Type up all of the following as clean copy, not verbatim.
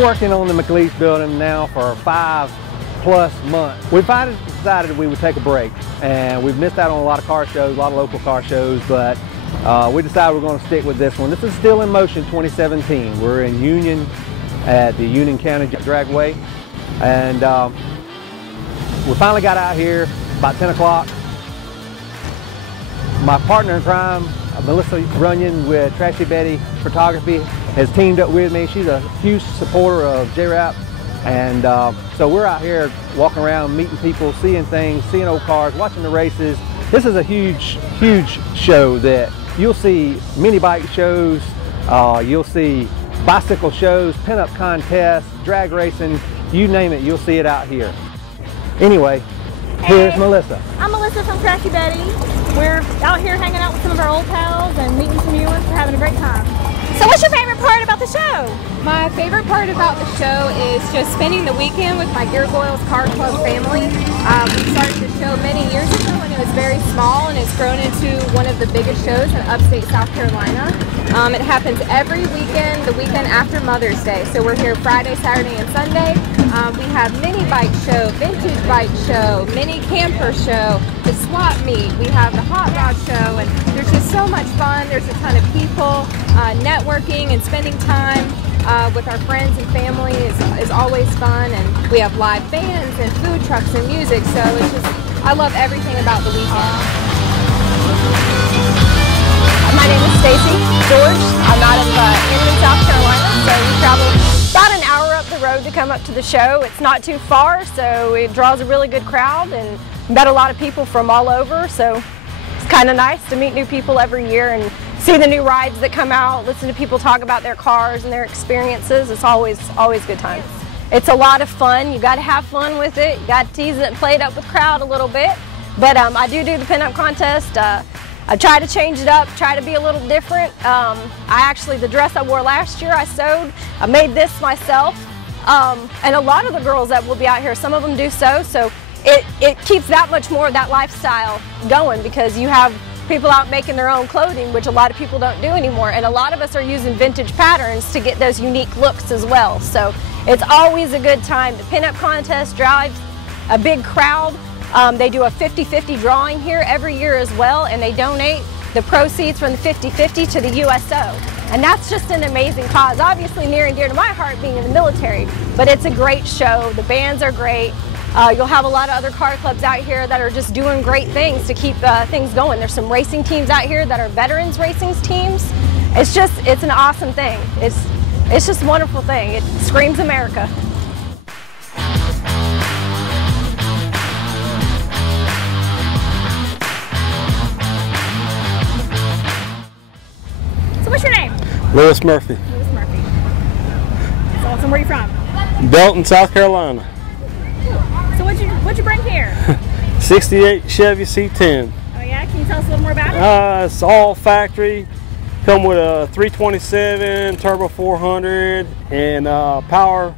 been working on the McLeese building now for 5+ months. We finally decided we would take a break, and we've missed out on a lot of car shows, a lot of local car shows, but we decided we're going to stick with this one. This is Still in Motion 2017. We're in Union at the Union County Dragway, and we finally got out here about 10 o'clock. My partner in crime, Melissa Runyon with Trashy Betty Photography, has teamed up with me. She's a huge supporter of JRAP, and so we're out here walking around, meeting people, seeing things, seeing old cars, watching the races. This is a huge show that you'll see mini bike shows, you'll see bicycle shows, pinup contests, drag racing, you name it, you'll see it out here. Anyway, here's Melissa. I'm Melissa from Trashy Betty. We're out here hanging out with some of our old pals and meeting some new ones. We're having a great time. So what's your favorite part about the show? My favorite part about the show is just spending the weekend with my Gear Goyles Car Club family. We started the show many years ago when it was very small, and it's grown into one of the biggest shows in upstate South Carolina. It happens every weekend, the weekend after Mother's Day. So we're here Friday, Saturday, and Sunday. We have mini bike show, vintage bike show, mini camper show, the swap meet. We have the hot rod show, and there's just so much fun. There's a ton of people. Networking and spending time with our friends and family is always fun, and we have live bands and food trucks and music, so it's just, I love everything about the weekend. My name is Stacy George. I'm out of Inman, South Carolina, so we travel about an hour up the road to come up to the show. It's not too far, so it draws a really good crowd, and met a lot of people from all over, so it's kind of nice to meet new people every year and see the new rides that come out, listen to people talk about their cars and their experiences. It's always good time. It's a lot of fun. You got to have fun with it. You got to tease it and play it up with the crowd a little bit. But I do the pinup contest. I try to change it up, try to be a little different. The dress I wore last year, I sewed. I made this myself. And a lot of the girls that will be out here, some of them do sew, so it keeps that much more of that lifestyle going, because you have people out making their own clothing, which a lot of people don't do anymore, and a lot of us are using vintage patterns to get those unique looks as well. So it's always a good time. The pinup contest drives a big crowd. They do a 50-50 drawing here every year as well, and they donate the proceeds from the 50-50 to the USO. And that's just an amazing cause. Obviously near and dear to my heart, being in the military, but it's a great show. The bands are great. You'll have a lot of other car clubs out here that are just doing great things to keep things going. There's some racing teams out here that are veterans racing teams. It's an awesome thing. It's just a wonderful thing. It screams America. So what's your name? Lewis Murphy. Lewis Murphy. That's awesome. Where are you from? Belton, South Carolina. So what'd you bring here? 68 Chevy C10. Oh yeah, can you tell us a little more about it? It's all factory. Come with a 327 turbo 400 and power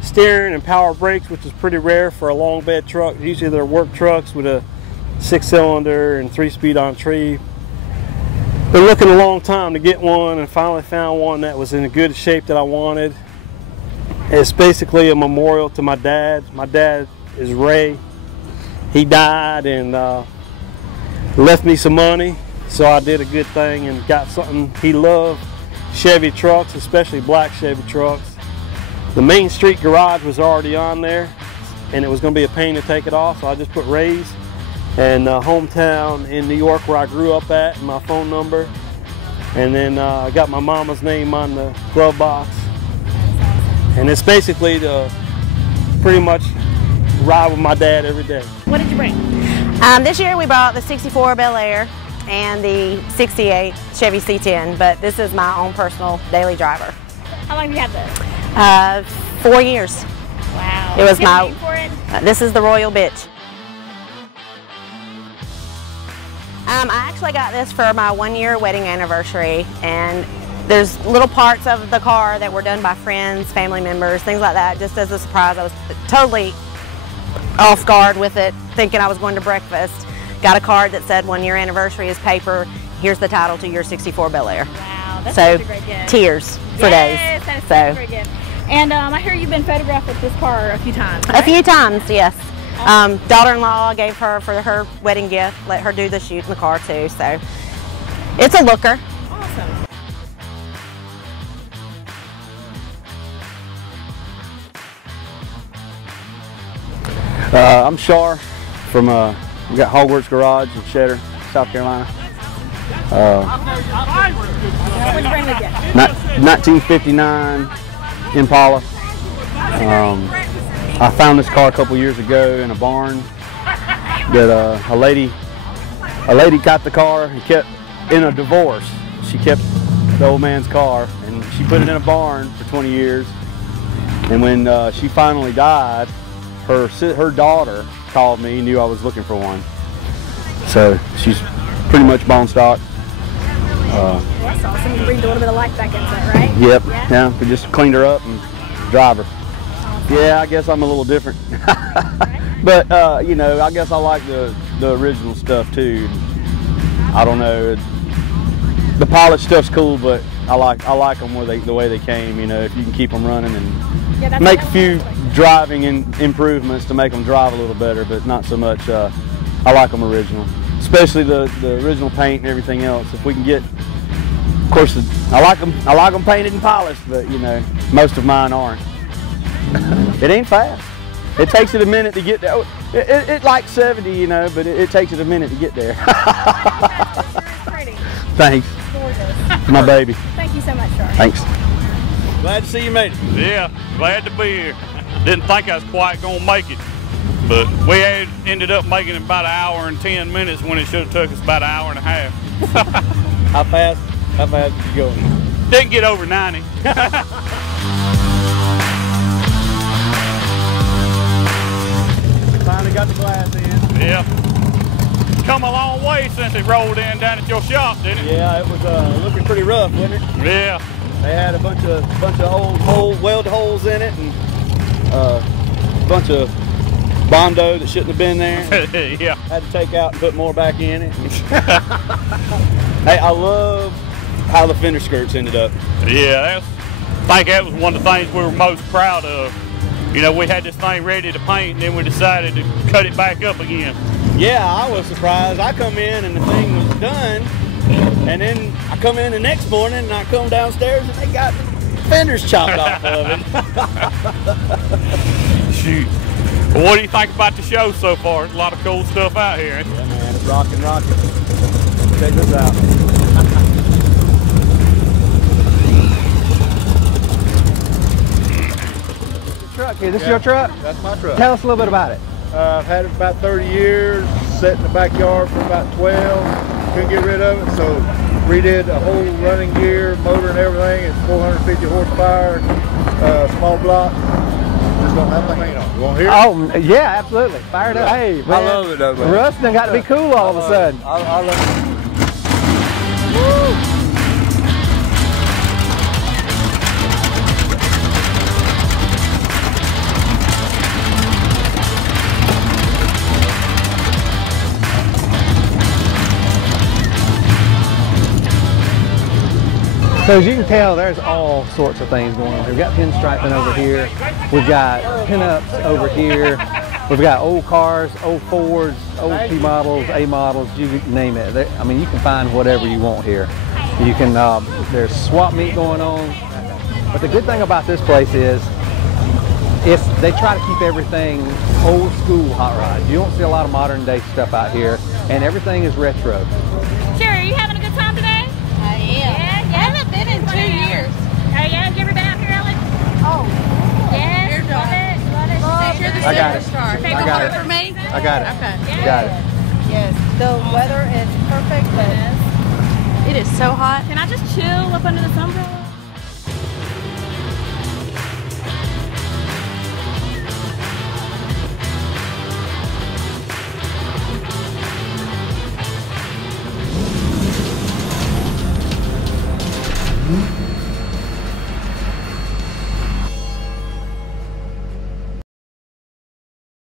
steering and power brakes, which is pretty rare for a long bed truck. Usually they're work trucks with a 6-cylinder and 3-speed Entree. Been looking a long time to get one, and finally found one that was in a good shape that I wanted. It's basically a memorial to my dad. My dad is Ray. He died and left me some money, so I did a good thing and got something he loved. Chevy trucks, especially black Chevy trucks. The Main Street garage was already on there, and it was going to be a pain to take it off, so I just put Ray's and hometown in New York where I grew up at, and my phone number, and then I got my mama's name on the glove box. And it's basically to pretty much ride with my dad every day. What did you bring? This year we bought the 64 Bel Air and the 68 Chevy C10, but this is my own personal daily driver. How long have you had this? 4 years. Wow. It was Do you have a name for it? This is the Royal Bitch. I actually got this for my 1-year wedding anniversary, and there's little parts of the car that were done by friends, family members, things like that, just as a surprise. I was totally off guard with it, thinking I was going to breakfast. Got a card that said 1-year anniversary is paper. Here's the title to your 64 Bel Air. Wow, that's so such a great gift. Tears for days. Yes, that is such a great gift. And I hear you've been photographed with this car a few times. A few times, yes. Daughter-in-law gave her for her wedding gift, let her do the shoot in the car too, so it's a looker. Awesome. I'm Shar from we got Hogwarts Garage in Cheddar, South Carolina. What'd you bring with you? 1959 Impala. I found this car a couple years ago in a barn that a lady got the car and kept in a divorce. She kept the old man's car and she put it in a barn for 20 years. And when she finally died, her daughter called me, knew I was looking for one. So she's pretty much bone stock. That's awesome. You breathed a little bit of life back into it, right? Yep. Yeah. We just cleaned her up and drive her. Yeah, I guess I'm a little different. But you know, I guess I like the original stuff too. I don't know. The polished stuff's cool, but I like them the way they came. You know, if you can keep them running and make a few driving improvements to make them drive a little better, but not so much. I like them original, especially the original paint and everything else. If we can get, of course, I like them painted and polished, but you know, most of mine aren't. It ain't fast. It takes it a minute to get there. It like 70, you know, but it takes it a minute to get there. Pretty. Thanks. Gorgeous. My baby. Thank you so much, Shar. Thanks. Glad to see you made it. Yeah, glad to be here. Didn't think I was quite gonna make it, but we ended up making it about 1 hour and 10 minutes when it should have took us about 1 hour and a half. How fast did you go? Didn't get over 90. Finally got the glass in. Yeah. Come a long way since it rolled in down at your shop, didn't it? Yeah, it was looking pretty rough, wasn't it? Yeah. They had a bunch of old weld holes in it, and a bunch of Bondo that shouldn't have been there. Yeah. Had to take out and put more back in it. Hey, I love how the fender skirts ended up. Yeah, I think that was one of the things we were most proud of. You know, we had this thing ready to paint, and then we decided to cut it back up again. Yeah, I was surprised. I come in and the thing was done, and then I come in the next morning and I come downstairs and they got the fenders chopped off of it. Shoot. Well, what do you think about the show so far? There's a lot of cool stuff out here. Yeah, man, it's rocking. Check this out. Truck here. This is your truck? That's my truck. Tell us a little bit about it. I've had it for about 30 years, sat in the backyard for about 12, couldn't get rid of it, so redid a whole running gear, motor and everything. It's 450 horsepower, small block. Just don't have the paint on. You want to hear it? Oh, yeah, absolutely. Fire it up. Hey, man. I love it though, man. Rust done got to be cool all of a sudden. I love it. So as you can tell, there's all sorts of things going on. We've got pinstriping over here. We've got pinups over here. We've got old cars, old Fords, old T models, A models, you name it. I mean, you can find whatever you want here. You can, there's swap meet going on. But the good thing about this place is, they try to keep everything old school hot rods. You don't see a lot of modern day stuff out here, and everything is retro. Sure, are you having a good time today? I am. Yeah. I haven't been in 2 years. Oh yeah, have you ever been out here, Ellen? Oh. Yes, You're love done. it, love it. Love You're the I got it. superstar. Take I a got photo it. For me? I got it. Okay. You got it. Yes. The weather is perfect, but it is so hot. Can I just chill up under this umbrella?